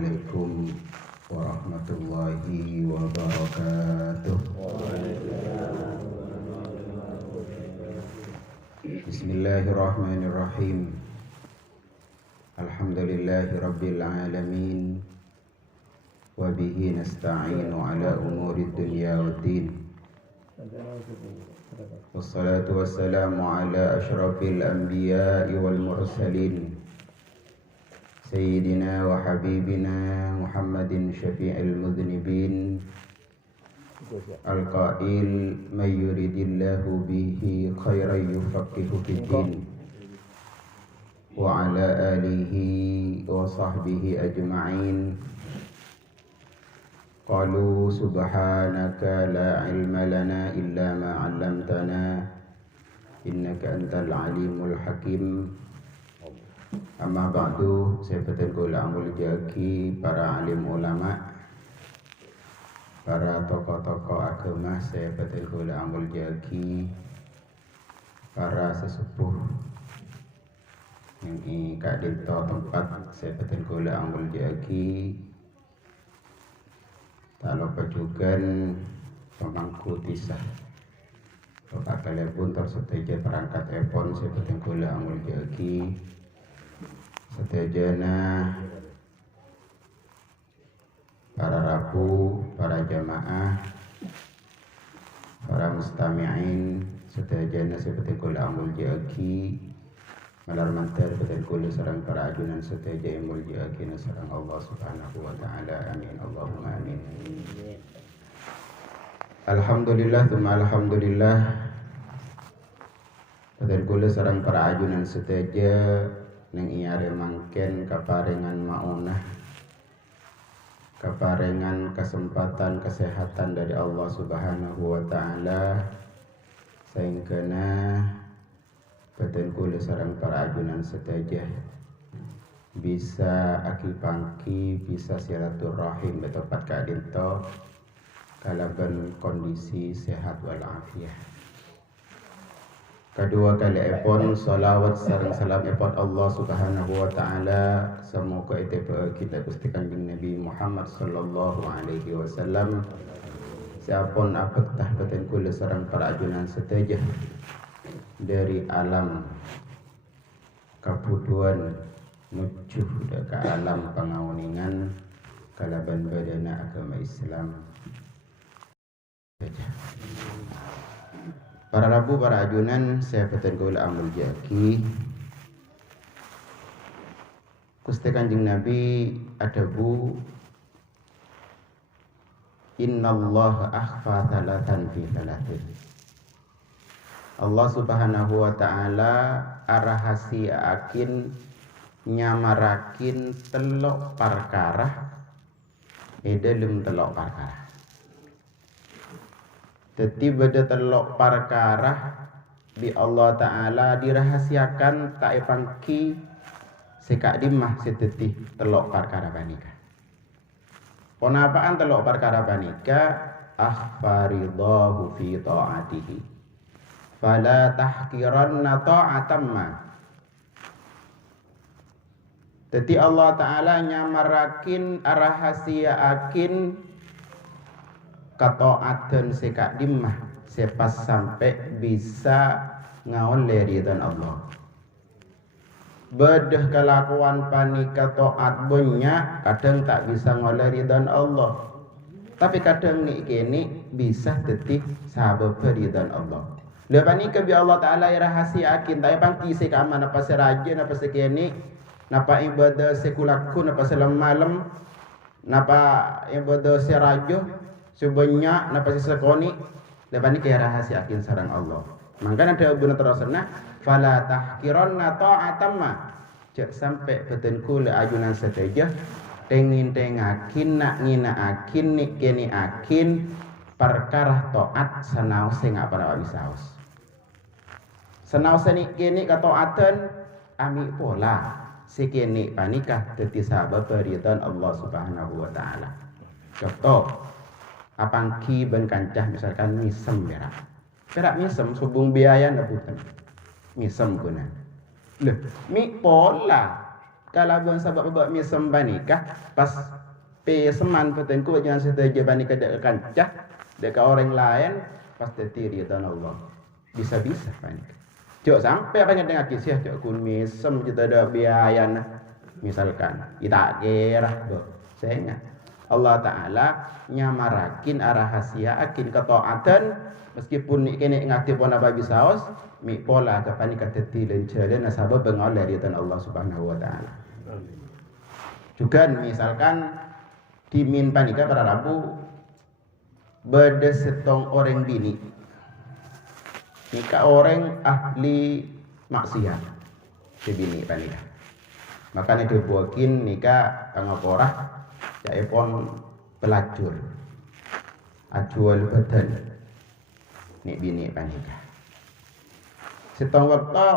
Assalamualaikum warahmatullahi wabarakatuh. Bismillahirrahmanirrahim. Alhamdulillahi rabbil alamin. Wa bihi nasta'inu ala umuri dunya waddin. Wassalatu wassalamu ala ashrafil anbiya'i wal mursalin. Sayyidina wa habibina Muhammadin syafi'il mudhnibin. Al-qail may yuridillahu bihi khairan yufaqihu fiddin. Wa ala alihi wa sahbihi ajma'in. Qalu subhanaka la ilma lana illa ma 'allamtana innaka antal alimul hakim. Amma ba'du, saya bertengkul amul jaki para alim ulama, para tokoh-tokoh agama, saya bertengkul amul jaki para sesepuh yang ikat dinto tempat, saya bertengkul amul jaki tak lupa juga pemangku tisah bapak kalian pun terseteja perangkat epon, saya bertengkul amul jaki setejana para rabu, para jamaah, para mustami'in, setejana seperti kula amul jaki malar mantar betul kula sarang para ajunan seteja amul jaki nasarang Allah subhanahu wa ta'ala. Amin Allahumma amin. Alhamdulillah thumma alhamdulillah betul kula sarang para ajunan seteja neng iare mangken kaparengan maunah, kaparengan kesempatan kesehatan dari Allah subhanahu wa ta'ala, sehingga badan kula sarang para ajunan setajah bisa aki pangki, bisa silaturahim betepat kadinto kalaban kondisi sehat walafiat. Kedua kali epon salawat sareng salam epon Allah subhanahu wa ta'ala semoga kita Gusti Kanjeng Nabi Muhammad sallallahu alaihi wasallam siapun apetah batin kula sareng para ajunan setajah dari alam kapuduan nujuh ke alam pangauningan kalaban badana agama Islam. Para rabu, para ajunan, saya bertengkul amul jaki. Gusti Kanjeng Nabi adabu innallaha akhfa thalathan fi thalathin. Allah subhanahu wa ta'ala arahasiakin nyamarakin telok perkara dalam telok perkara. Jadi beda telok perkara di Allah Ta'ala dirahasiakan tak epangki sekak dimah seteti telok perkara banika. Ponapaan telok perkara banika akhfaridahu fi ta'atihi fala tahkiranna ta'atamma. Jadi Allah Ta'ala nyamarakin arahasiakin kataatan sekak dimah sepas sampai bisa ngawal ridhan Allah. Bedah kelakuan panika taat banyak kadang tak bisa ngawal ridhan Allah. Tapi kadang ni kini bisa tetih sahabat ridhan Allah. Lepas ni kebi Allah Ta'ala rahasiakin tak pangki sekak aman apa seraja apa sekini napa ibadah sekulakun apa selam malam napa ibadah serajo sebanyak napa sesekoni lepas ni kaya rahasiakin sarang Allah. Maka ada guna terusna fala tahkiranna ta'atamma cek sampai beten kula ajunan seteja tengin tengakin nak ngina akin nik keni akin perkara taat sanau sing apa bisaos sanau senik keni kataatan ami pola sekeni panikah teti sahabat ridhan Allah subhanahu wa ta'ala. Contoh apangki ben kancah misalkan misem perak misem subung biaya ndaputan misem guna leh mi pola kalau bun sebab buat misem panikah pas seman petengku jangan setuju panikah dek kancah dek orang lain pas tetiri dan Allah bisa-bisa panikah. Cok sampai banyak dengan kisah cok kun misem kita ada biaya nah. Misalkan kita kira saya ingat Allah Ta'ala nyamarakin rahasia akin ketaatan meskipun ni kene ngati pun apa bisaos mi pola kapan kata tilen jalan nasabah bengal dari Allah Subhanahu wa taala. Juga misalkan dimin panika pada Rabu beda setong orang bini. Nikah orang ahli maksiat sebini panika. Makanya dibuakin nikah angaporah jaipon pelacur ajual badan nik bini panika. Setong waktu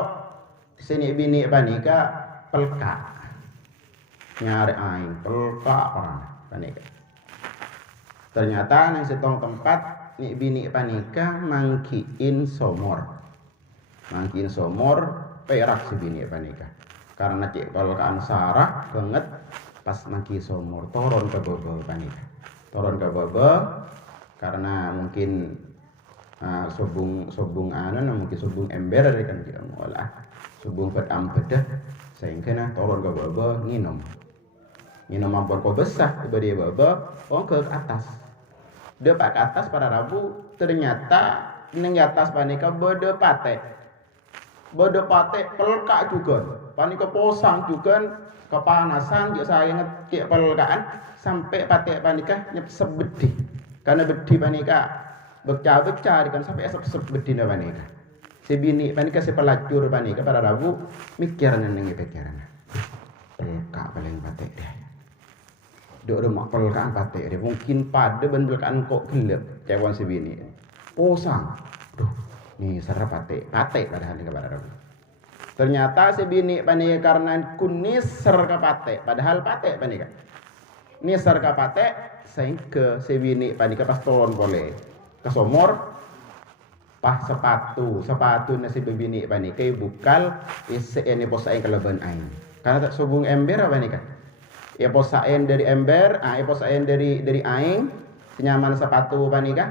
sini bini panika pelka nyari aing pelka orang panika. Ternyata nang setong tempat nik bini panika mangkiin somor perak si bini panika. Karena cik pelkaan sarah banget pas mangki somor toron ke baba panika. Toron ke baba karena mungkin sobung mungkin sobung ember kan kita ngolah sobung pedam bedah sehingga toron ke baba nginom ampun ko besar diberi baba ke atas depak ke atas pada Rabu ternyata ning atas panika bode pate pelka juga panika posang juga kepanasan dia saya ngecek pelkaan sampai pate panika nyepsep bedih karena bedih panika becah-becah kan sampai esep-esep bedih panika si bini panika si pelacur panika pada Rabu mikir nengi pikiran pelka paling pate dia dok rumah pelkaan pate dia mungkin pada ben pelkaan kok gelap cewek si bini posang duh ni serap pate padahal pada Rabu. Ternyata si bini panika karena kuniser ke pate padahal pate panika niser ke pate sehingga si bini panika pas tolon boleh ke somor pas sepatu nasi bini panika bukal isi ini posain keleban aing karena tak subung ember apa nika ya posain dari ember posain dari aing senyaman sepatu panika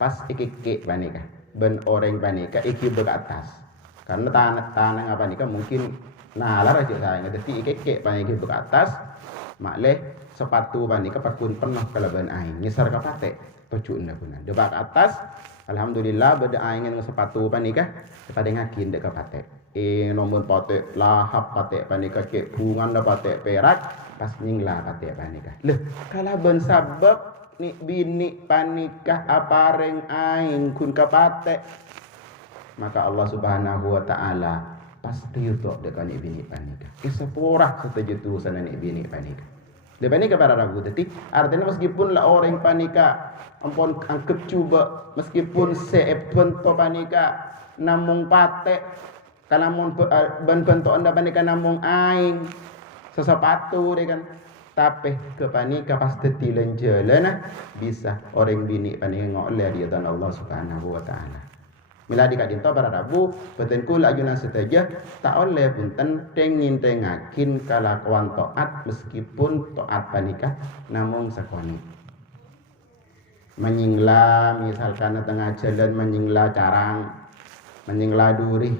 pas iki panika ben orang panika iki ke atas karena tanah apa nika mungkin nalar aja saya ngerti iki panika ke atas makleh sepatu panika pakun penuh keleban aing ngisar ka pate tujuh ndapunan debak atas alhamdulillah beda aing dengan sepatu panika pada ngakin dek ka pate nomor pate lahap pate panika ke bungan da pate perak pas nyingla pate panika leh kalah ben sabab ni bini panika apareng aing kun ka pate maka Allah Subhanahu wa taala pasti untuk dekat ni bini panika kisapurah setuju turusan ni bini panika dia panika pada Rabu detik artinya meskipun lah orang panika ampun angkep cuba meskipun seepun to panika namung pate kalamun bentuk anda panika namung aing sesepatu dia kan tapi ke panika pasti tilen jalan bisa orang bini panika ngoleh dia dan Allah Subhanahu wa taala. Mila dikadinto pada Rabu betenku lajunan seteja tak oleh punten tengin tengakin kalakuan toat meskipun toat panikah namun sakoni menyingla misalkan tengah jalan menyingla carang menyingla durih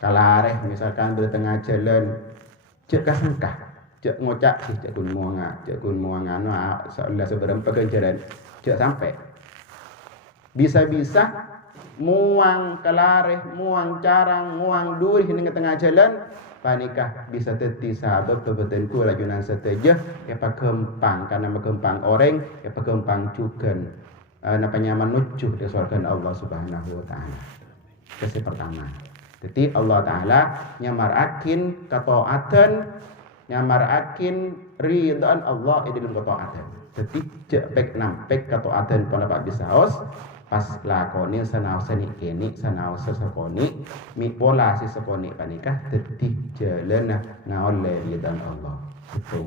kalareh misalkan di tengah jalan cek kasengkah cek ngocak sih cek kun muanga seolah seberempat kejaran cek sampai bisa-bisa muang kelareh, muang carang, muang durih di tengah jalan panikah bisa teti sahabat bebetenku lajunan seteja ya pakempang karena pakempang orang ya pakempang cukan napa nyaman nucuh di surga Allah Subhanahu wa taala. Kese pertama. Jadi Allah taala nyamarakin kataatan nyamarakin ridhaan Allah di dalam kataatan. Jadi cek pek nampek kataatan pendapat bisaos pas lakoni sanau seni keni sanau sesakoni mi pola si sakoni panikah tetih jalan na oleh ridhaan Allah itu.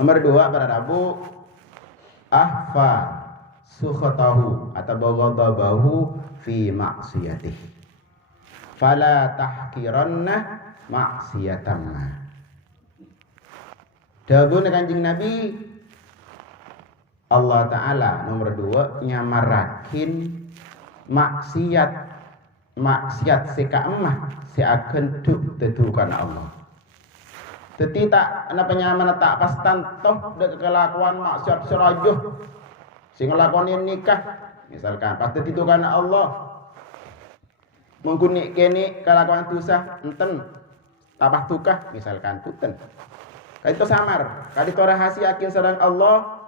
Nomor 2 pada Rabu ahfa sukhatahu atau ghadabahu fi maksiyatih fala tahkiranna maksiatan ma. Dabun Kanjeng Nabi Allah Ta'ala nomor 2 nyamarakin maksiat seka emah si akan duk tetukan Allah. Teti tak ana penyamana tak pastan toh dek kelakuan maksiat serajuh sing ngelakonin nikah misalkan pas tetukan Allah mengkunik kene kelakuan dosa enten tapah tukah misalkan puten. Kali itu samar, kali itu rahasiakin sareng Allah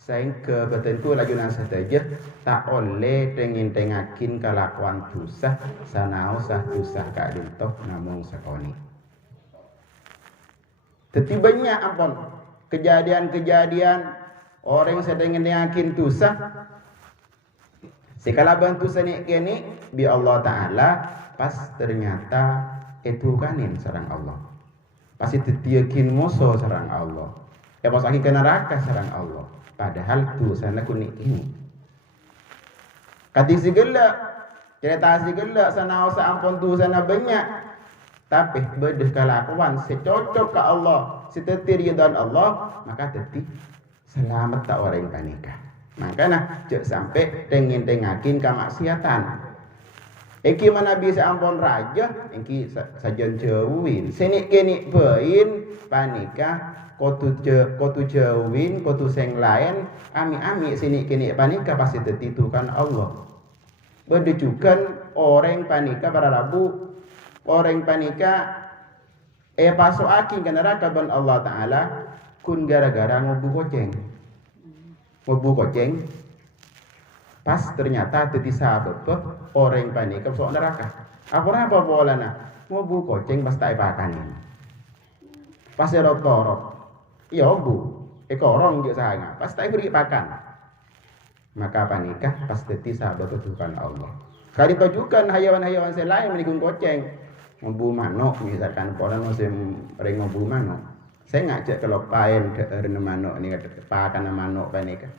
sehingga badanku lagi nasa saja tak oleh tengakin kelakuan dosa sanau sah dosa kak dintoh namung sekoni. Tetapi banyak ampun kejadian-kejadian orang sedang tengakin dosa sekala bantu seni kini bi Allah Ta'ala pas ternyata itu kanin sarang Allah pasti tetiakin musuh sarang Allah pas lagi ke neraka sarang Allah. Padahal tu sana kuning ini. Kati segala cerita segala sana usaha ampun tu sana banyak. Tapi bedah kelakuan secocok ke Allah, setetir ridhan Allah, maka teti selamat tak orang panika. Makanya cek sampai tengakin kemaksiatan. Eki mana bisa ampun raja, eki sajen jauhin. Sini kini bain panika. Kotu jauhin, kotu seng lain, ami sini kini panika pasti tertitukan Allah. Berdejukan orang panika para rabu, orang panika pasok aking ke neraka ban Allah Ta'ala kun gara-gara ngobu koceng. Pas ternyata teti sahabat orang panika sok neraka. Apa bolana ngobu koceng pas tak pakanin. Pas erok-torok. Ya bu, orang juga sangat. Pas tak beri pakan. Maka panikah pas teti sahabat Tuhan Allah. Kali tujukan hayawan-hayawan selain menikung koceng. Ngobu manok misalkan orang musim ring ngobu manok. Saya ngajak kalau paen ke rene manok ini kata pakan manok panikah.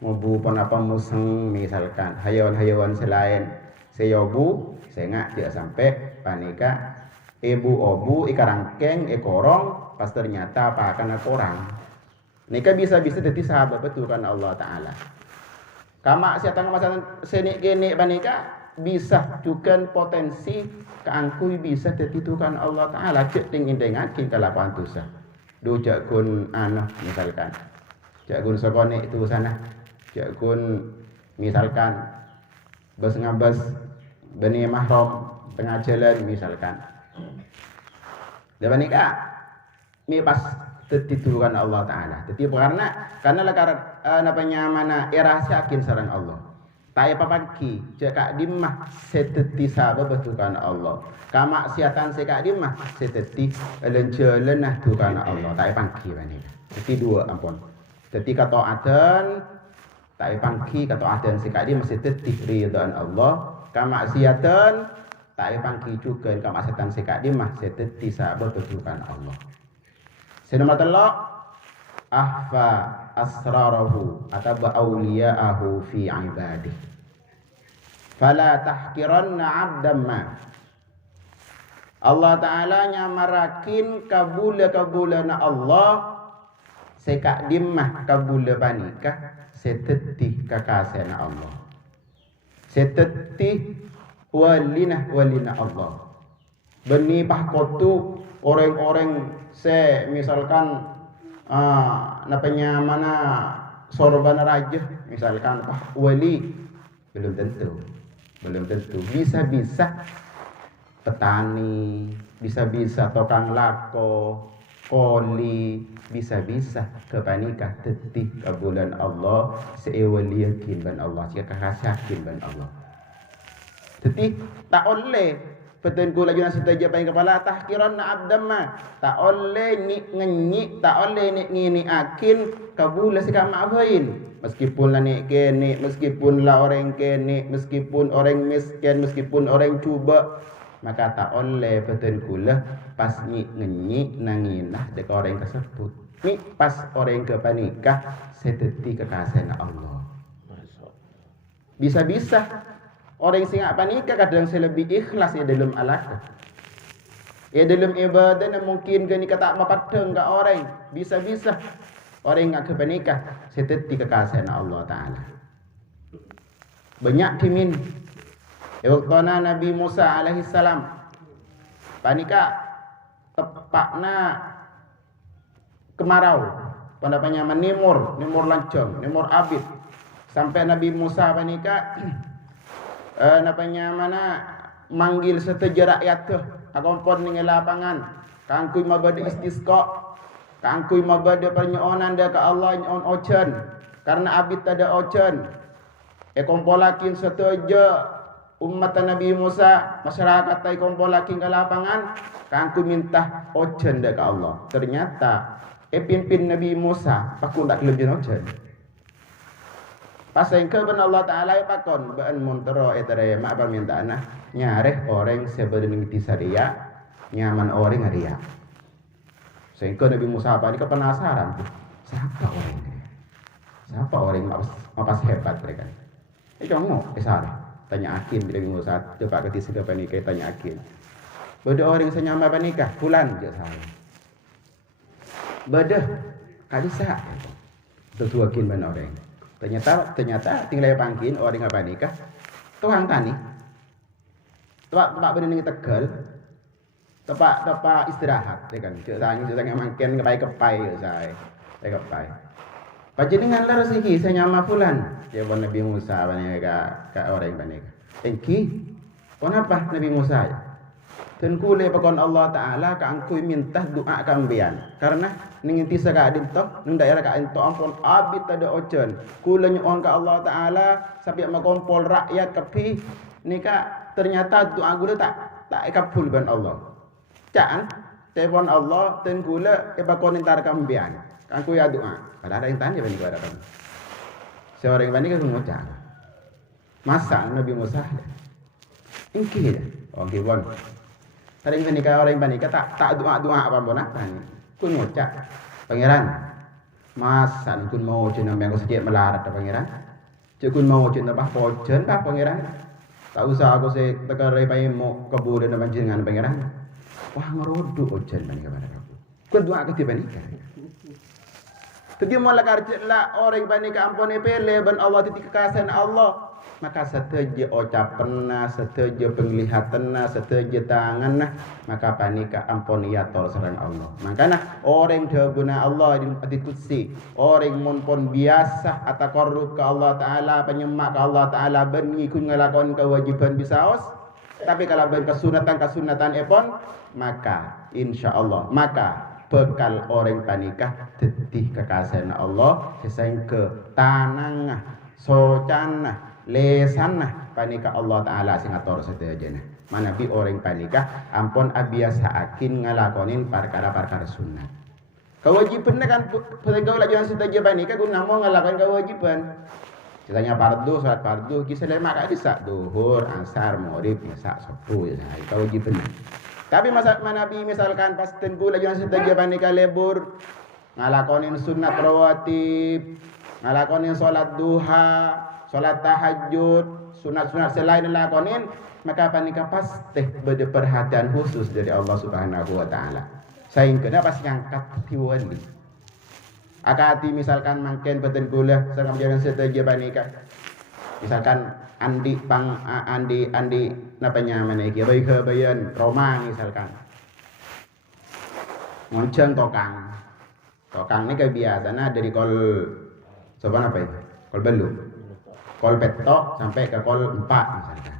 Ngobu pon apa museng misalkan hayawan-hayawan selain saya bu, saya ngajak sampai panikah. Ibu obu ikarangkeng ekorong pas ternyata apa karena korang nika bisa-bisa jadi sahabat betul kan Allah Ta'ala kama siatan kemasan senik gini panika bisa juga potensi keangkui bisa tetitukan Allah Ta'ala cek tingin-tingakin kelakuan dosa dujak kun anak misalkan cek kun sokone itu sana cek kun misalkan bas ngabas benih mahram tengah jalan misalkan dan nikah mi pas tetitukan Allah Ta'ala. Jadi karena lekar napanya mana irasiakin sarang Allah. Tai papaki cekak dimah seteti sahabat betukan Allah. Kama siatan sekak dimah seteti lenah tukan Allah. Tai pangki panika. Jadi dua ampun. Jadi kataatan tai pangki kataatan sekak dimah seteti ridhan Allah. Kama siatan tak pangki juga kama setan sekak dimah seteti sahabat betukan Allah. Senama telok ahfa asrarahu ataba awliya'ahu fi ibadih. Fala tahkiranna 'abdan ma. Allah Ta'ala nyamarakin kabula-kabulana Allah sekak dimah kabula panikah seteti kakasena Allah. Seteti walina Allah. Beni pahkotu orang-orang misalkan napanya mana sorban raja misalkan wali belum tentu bisa petani bisa tukang lako koli bisa kepanikah tetih kabulan Allah seewali yakin ban Allah jika yakin ban Allah. Jadi tak oleh petengku lagi nasi taja paling kepala tahkiran abdam ma tak oleh ngenyi tak oleh ngini akin kabula sikam maafain meskipun lah nek kene meskipun lah orang kene meskipun orang miskin meskipun orang cuba maka tak oleh petengku lah pas ngenyi nanginah dek orang tersebut ni pas orang ke panikah seteti kekasihan Allah bisa orang sing panikah kadang lebih ikhlas ya dalam alaka. Ya dalam ibadah na mungkin gani kata mapadeng ka orang bisa-bisa orang ngak kepanikah seteti kekasihan Allah Taala. Banyak timin. Ya waktu Nabi Musa alaihi salam panika tepakna kemarau pandapanya menimur lancong, nimur abid sampai Nabi Musa panika napanya mana manggil seteja rakyat tuh akompon ning lapangan kangkuy mabade istisqa kangkuy mabade pernyonan dia ke Allah nyon ocean karena abid ada ocean kompolakin seteja umat Nabi Musa masyarakat tai kompolakin ke lapangan kangkuy minta ocean dia ke Allah ternyata pimpin Nabi Musa pakun tak lebih ocean pasang ke ben Allah Taala pakon ben montero etere mak permintaan nyareh orang sebenarnya tisaria nyaman orang ngaria sehingga Nabi Musa apa ini penasaran tuh siapa orang mapas hebat mereka congok salah tanya akin Nabi Musa coba ke tisida panika tanya akin beda orang senyama panika bulan je saya beda kalisa tu akin ben orang ternyata tinggal pangkin orang apa nikah tuang tani tempat bening Tegal tempat istirahat ya kan cek mangken kepai saya kepai panjenengan lar siki saya nyama fulan ya bon Nabi Musa banika ka orang banika engki kenapa Nabi Musa dan kule pakon Allah Taala ka angkuy minta doa kambian karena ning tisa ka adin to ning daerah ka ento ampun abid ada ocean kule nyon ka Allah Taala sampai makompol rakyat kepi nika ternyata doa gula tak kabul ban Allah caan telepon Allah dan gula pakon intar kambian angkuy doa padahal yang tanya bani kepada kamu seorang bani kan mengucap masa Nabi Musa ingki dah orang kibon sering menikah orang panika tak doa apa pun apa ni kun ngucap pangeran masa kun mau cina yang sedikit melarat pangeran kun mau cina bah pojen bah pangeran tak usah aku se tekerai pai mau kebun dan panjenengan pangeran wah ngerodo pojen panika pada aku kun doa ke panika tadi mula karjela orang panika ampone pele ban Allah titik kekasihan Allah maka seteja ucapanna seteja penglihatanna seteja tanganna maka panika ampun ya tol serang Allah makanya orang guna Allah di kutsi orang pun biasa atau korup ke Allah Ta'ala penyemak ke Allah Ta'ala mengikut ngelakon kewajiban bisaos tapi kalau ben kesunatan epon maka insya Allah maka bekal orang panika tetih kekasihan Allah sehingga tanangah socanah lesanah panika Allah Ta'ala sing atur sedayana mana bi orang panika ampun abiasa akin ngalakonin perkara-perkara sunnah kewajiban kan pegawai lajuan sedaya panika guna mau ngalakonin kewajiban Misalnya fardu, salat fardu, kisah lema kak disak duhur, asar, maghrib, isya, subuh, ya itu wajib benar. Tapi masa Nabi misalkan pas tengku lagi nasi tajaban nikah lebur, ngalakonin sunat rawatib, ngalakonin salat duha, salat tahajud, sunat-sunat selain ngalakonin, maka panika pasti berde perhatian khusus dari Allah Subhanahu wa taala. Sehingga pas ngangkat tiwali. Akati misalkan mangken beten gula sareng jalan seteja panika. Misalkan andi napanya mana iki bayi kebayan Roma misalkan. Ngonceng tokang. Tokang ini kebiasaan dari kol sopan apa itu? Kol belu. Kol petok sampai ke kol 4 misalkan.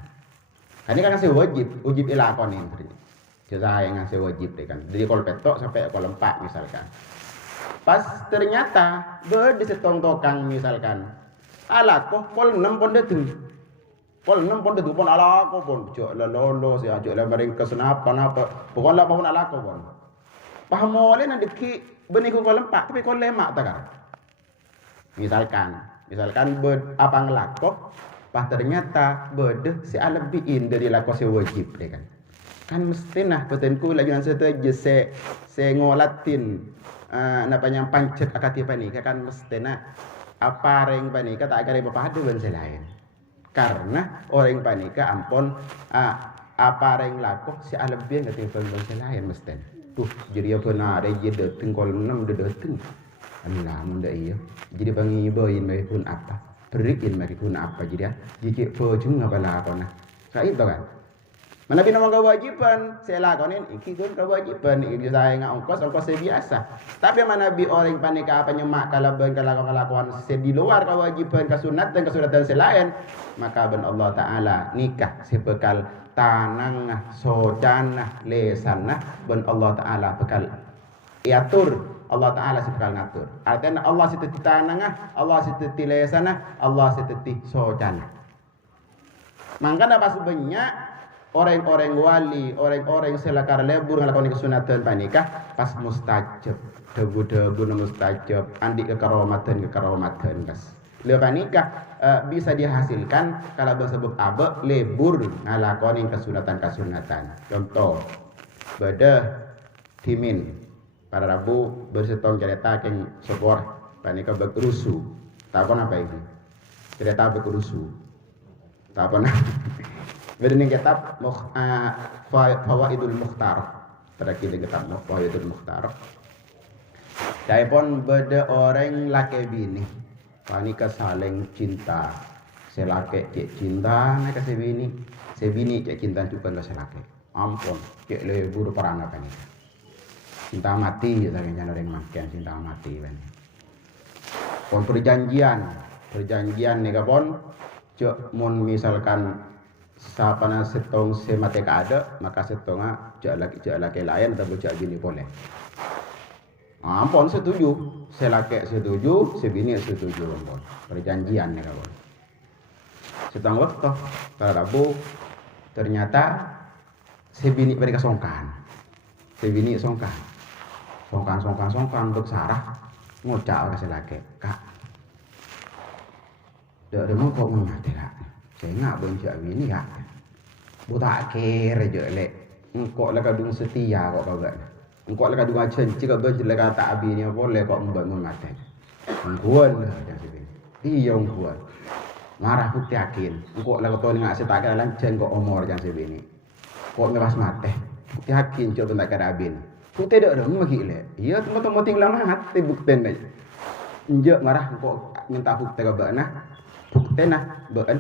Ini kan ngasih wajib ilakonin. Saya yang ngasih wajib deh kan. Dari kol petok sampai kol 4 misalkan. Pas ternyata di setong tokang misalkan ala kol 6 pon detu. Kol 6 pon detu pon ala ko pon jok lolo si ajok la maring kesenapan apa. Pokoknya pon ala ko pon. Paham oleh nanti ki benih kol 4 tapi kol 5 tak kan. Misalkan apa ngelako pas ternyata bede si alebiin dari lako si wajib deh kan. Kan mesti nah petenku lagi nang seteje se ngolatin napanya pancet akati panika kan mesti nak apa reng panika tak agak repapadu ben selain karena orang panika ampun apa yang laku si alebih nggak tinggal bangsa lain mesti tuh jadi apa nak ada je dateng kolom 6 udah dateng Allah munda iya jadi bangi ibain mai pun apa beriin mai pun apa jadi jiki pojung ngabala kona sai itu kan mana bina mga kewajiban saya lakonin iki kun kewajiban iki saya nggak ongkos saya biasa tapi mana bi orang panika apa nyemak kalaban kelakuan saya di luar kewajiban kesunatan selain maka ben Allah Taala nikah sebekal tanang sojanah lesanah ben Allah Taala bekal iatur Allah Taala sebekal ngatur artinya Allah situ tanangah Allah situ lesanah Allah situ sojanah makanya pas banyak orang-orang wali, orang-orang selakar lebur ngelakoni kesunatan panikah pas mustajab, debu-debu mustajab, andi kekaromatan pas. Le panikah bisa dihasilkan kalau bersebut abe lebur ngelakoni kesunatan. Contoh, bedah timin pada Rabu bersetong cerita yang sebuah panikah berkerusu. Tak apa itu? Cerita berkerusu. Tak apa Bedene kitab Fawaidul Mukhtar. Terakhir kitab Fawaidul Mukhtar. Saya pun beda orang laki bini. Panika saling cinta. Selake cek cinta nak se bini. Se bini cek cinta juga ke selake. Ampun, cek lebur perana kan. Cinta mati katanya orang makan cinta mati kan. Pon perjanjian nih kapon cek mun misalkan sapana setong semate kada maka setonga jak laki lain atau jak bini boleh. Ampun setuju, selake setuju, sebini setuju ampun. Perjanjian ya kawan. Setang waktu Rabu ternyata sebini mereka songkan. Sebini songkan untuk sarah ngocak ke selake. Kak. Dak demo kok mati kak. Saya nak bencak bini kak. Buta kira je lek. Engkau lah kadung setia kok kawan. Engkau lah kadung acan. Jika bencak lah kata abi ni boleh kok membangun mati. Engkuan lah jangan sebini. Iya engkuan. Marah putih yakin. Engkau lah kau ni ngak setak lancen kok omor jangan sebini. Kok ngepas mati. Putih yakin cok tak kada abi ni. Putih dak dong magi lek. Iya temu tinggal mati bukten aja. Injak marah engkau minta bukti ke bana. Bukti nah beun.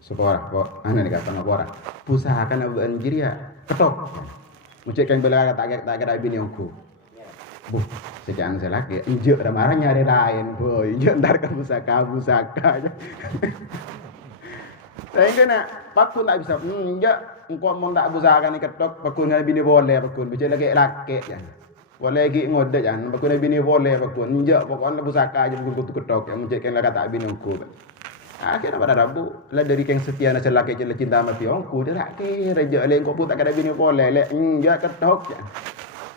Sekolah kok ana ni kata ngora usahakan abu anjiria ketok mucik kan bela tak ada bini aku bu sekian selaki injuk ada marah nyari lain boy injuk ntar ke pusaka aja saya kena pakun tak bisa injuk engkau mau tak pusaka ni ketok pakun nyari bini boleh pakun bicara laki ya boleh lagi ngode jangan pakun bini boleh pakun injuk pokoknya pusaka aja buku ketok yang mucik kan kata bini aku akhirnya pada Rabu lah dari yang setia nak celak je cinta mati ongku dia tak kira je le kau pun tak ada bini boleh le dia ketok je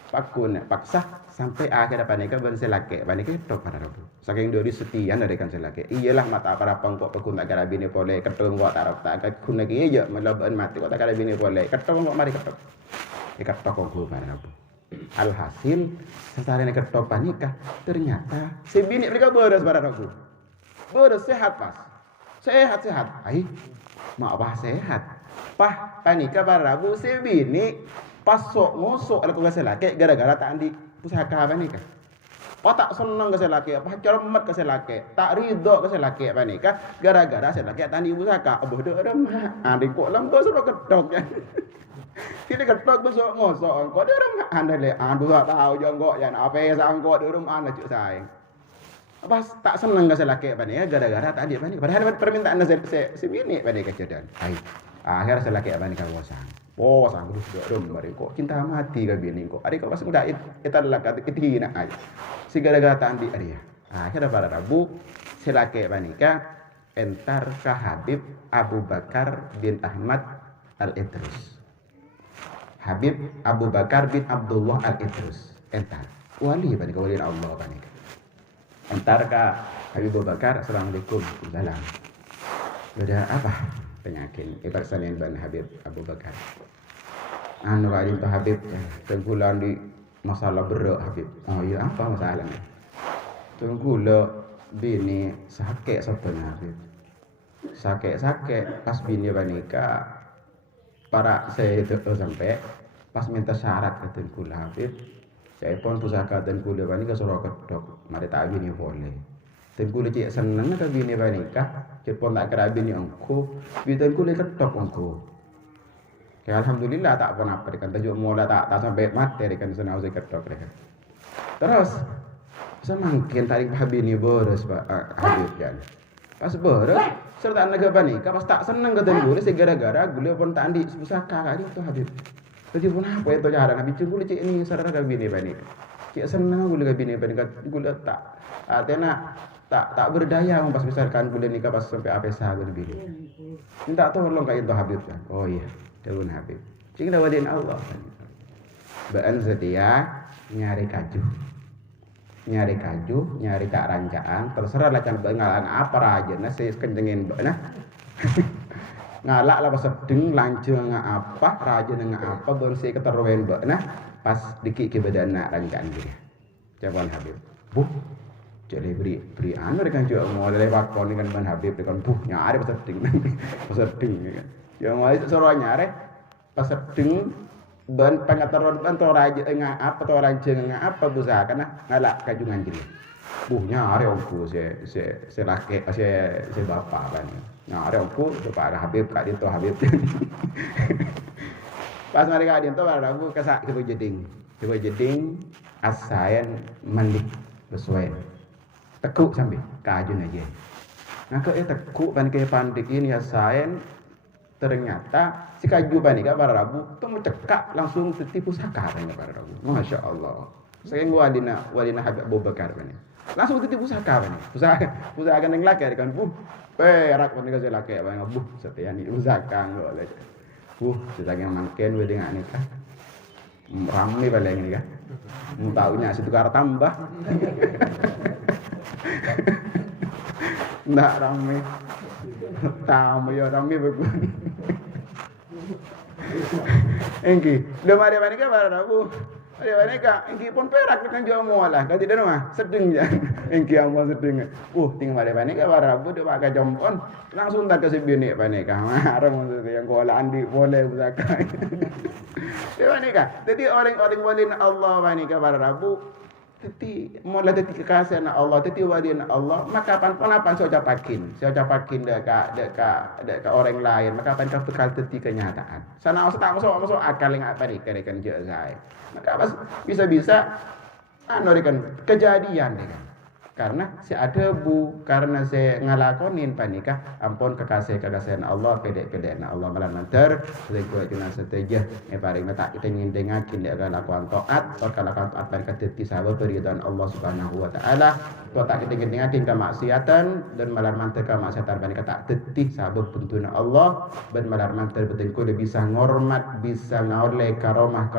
pakun paksa sampai akhir apa nikah ben selake panika ketok pada Rabu saking dari setia dari kan selake iyalah mata para pangkok pakun tak ada bini boleh ketok kau tak kun lagi je melaban mati kau tak ada bini boleh ketok kau mari ketok ketok ongku pada Rabu alhasil sesaran ketok panika ternyata si bini mereka beres pada Rabu beres sehat pas sehat. Ai, mak bah sehat. Pah panika barabu sebini pasok ngosok ala ke selake gara-gara tak andi pusaka panika. Oh tak senang ke selake, apa cermat ke selake, tak ridho ke selake panika gara-gara selake tak andi pusaka. Aboh dak remah. Andi kok lambo suruh ketok ya. Kita ketok besok ngosok kok dak remah anda le andu tak tahu jongkok yan apa sangkok dak remah cuk sayang. Pas tak senang ke selaki pani ya gara-gara tadi pani padahal permintaan si bini pada kejadian. Ai. Akhir selaki pani ka wasang. Wasang terus dom bari kok cinta mati ka bini kok. Ari kok pas udah itu adalah kata ketina aja. Si gara-gara tadi ari ya. Akhir pada Rabu selaki pani ka entar ka Habib Abu Bakar bin Ahmad Al-Idrus. Habib Abu Bakar bin Abdullah Al-Idrus. Entar wali pani ka wali Allah pani ka. Entar ka Habib Abu Bakar, Assalamualaikum, salam. Ada apa penyakit? Ibarat salin ban Habib Abu Bakar. Anu kalim tu Habib, tenggulan di masalah berat Habib. Oh iya apa masalahnya? Tenggula bini sakit sapanya Habib. Sakit pas bini banika para saya itu sampai pas minta syarat ke Tengku Habib, saya pun pusaka Tengku Bani ke Surau Kedok, mari tak bini boleh. Tengku cik seneng ke bini bani kah, cik pun tak kira bini angku, bini Tengku Kedok angku. Ya alhamdulillah tak pernah apa kan, tajuk mula tak sampai mati kan senang usai Kedok kan. Terus semakin tarik bini boros Habib kan. Pas boros serta naga bani, pas tak seneng ke Tengku, segara-gara gula pun tak andi pusaka kali tu Habib. Jadi pun apa itu cara Nabi cungkul cik ini sarana bini bani. Cik senang gula bini bani gula tak artinya tak berdaya pas besarkan gula nikah pas sampai apa sah gula bini. Minta tolong kat itu Habib kan. Oh iya, daun Habib. Cik dah wadin Allah. Baan setia nyari kaju. Nyari tak rancaan, terserah lah can bengalan apa raja nah saya kencengin nah. Ngalak lah pas sedeng lancung apa raja dengan apa bersih keterwen nah pas dikit ke badan nak rancaan dia jawaban Habib jadi beri anu dengan juga mau lewat kon dengan ban Habib dengan nyari pas sedeng kan yang mau suruh nyari pas sedeng ban pengateron ban to raja dengan apa to rancang dengan apa busa karena ngalak kajungan jadi nyari aku se laki se bapak kan nyari aku bapak Habib kak dia tu Habib pas mari kak dia tu baru aku kesak ke jeding asayan mandi bersuai tekuk sambil kajun aja nah ke tekuk ban ke pandik ini asayan ternyata si kaju ban ni pada Rabu tu mencekak langsung tertipu saka kan pada Rabu Masya Allah saya wadina Habib Abu Bakar ban langsung tertipu saka ban pusaka kan yang laki kan perak pan ka sila kaya bang setia ni usakang oleh sesaging mangken we dengan nikah ramai paling ini kan tahunya situ kar tambah ndak ramai tamu ya ramai begitu engki lo mari bani ka bara Rabu ada bani ka engki pun perak dengan jual mualah ka tidak mah sedeng ya engki amal sedeng tinggal mari bani ka bara Rabu dia pakai jompon langsung tak kasih bini bani ka marang maksudnya yang kola andi boleh usahakan dia bani ka jadi orang-orang boleh Allah bani ka bara Rabu teti mula teti kekasih na Allah teti wadian Allah maka pan saya ucapakin deka orang lain maka pan kau bekal teti kenyataan sana tak masuk akal yang apa rekan je saya maka pas bisa rekan kejadian rekan karena si ada karena saya ngalakonin panikah ampun kekasih Allah pede na Allah malam manter saya cuna seteja paling tak kita ngindengakin dia lakukan taat kalau taat pada keteti sahabat peridaan Allah Subhanahu wa taala to tak kita ngindengakin kemaksiatan dan malam manter kemaksiatan panikah tak tetih sahabat puntuna Allah ben malam manter betengku dia bisa ngormat bisa ngaule karomah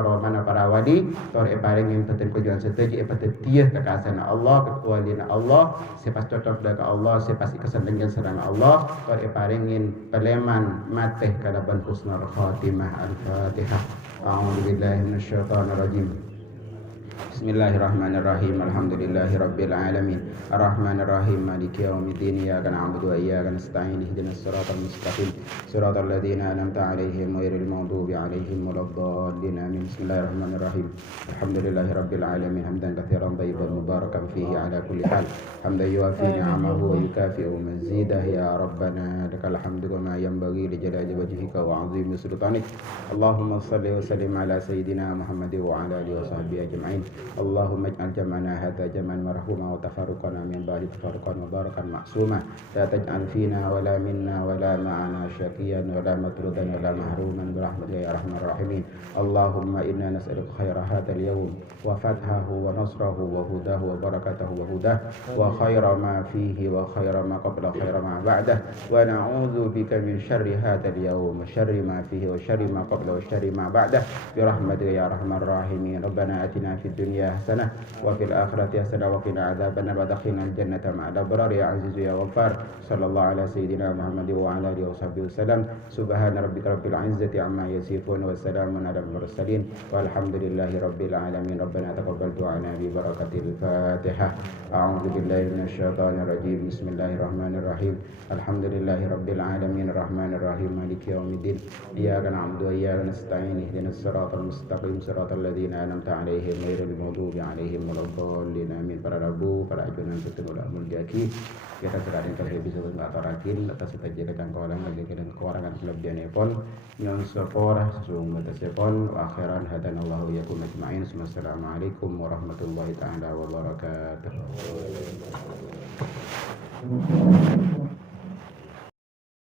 para wali tor paling yang betengku jangan seteja petetiah kekasih Allah kekualian Allah sepas cocok dengan Allah sepas ikesan dengan serang Allah kau paringin peleman mateh kalaban husnul khatimah al-fatihah a'udzubillahi minasyaitonir rajim Bismillahirrahmanirrahim Alhamdulillahirabbil alamin Arrahmanir rahim maliki yaumiddin iyyaka na'budu wa iyyaka nasta'in ihdinas siratal mustaqim siratal ladzina an'amta 'alaihim ghairil maghdubi 'alaihim waladdallin amin Bismillahirrahmanirrahim Alhamdulillahirabbil alamin hamdan katsiran thayyiban mubarakan fihi 'ala kulli hal hamdan yuwafi ni'amahu wa yukafi'u mazidah ya rabbana lakal hamdu kama yanbaghi li jalali wajhika wa 'azimi sultanik Allahumma shalli wa sallim ala sayyidina Muhammad wa ala alihi wa sahbihi ajma'in Allahumma ij'al jam'ana hadza jam'an marhuma wa tafarruqana min ba'di tafarruqan mubarakan ma'suma la taj'al fina wala minna wala ma'ana syaqiyan wala matrudan wala mahruman bi rahmatika ya arhamar rahimin Allahumma inna nas'aluka khaira hadzal yawm wa fathahu wa nasrahu wa hudahu wa barakatahu wa hudah wa khaira ma fihi wa khaira ma qabla khaira ma ba'dah wa na'udzu bika min syarri hadzal yawm wa syarri ma fihi wa syarri ma qabla wa syarri ma ba'dah bi rahmatika ya arhamar rahimin Rabbana atina fid dunya dunya hasanah wa fil akhirati hasanah wa qina adzabannar wa adkhilna al-jannata ma'al abrar ya azizu ya ghaffar sallallahu ala sayyidina Muhammad wa ala alihi washabbihi wasallam subhana rabbika rabbil izzati amma yasifun wa salamun ala al-mursalin walhamdulillahi rabbil alamin rabbana taqabbal du'ana bi barakatil fatihah a'udzu billahi minasy syaithanir rajim bismillahirrahmanirrahim alhamdulillahi rabbil alamin arrahmanir rahim maliki yaumiddin iyyaka na'budu wa iyyaka nasta'in ihdinas siratal mustaqim siratal ladzina an'amta 'alaihim ghairil maghdubi 'alaihim waladdallin amin para rabu para ajunan tutul amul jaki kita sedang kali bisa ngatarakin atas saja kecangkolan lagi dan kekurangan kelebihanipun nyon sapora sesung batasipun wa akhiran hadanallahu yakum ajmain assalamualaikum warahmatullahi taala wabarakatuh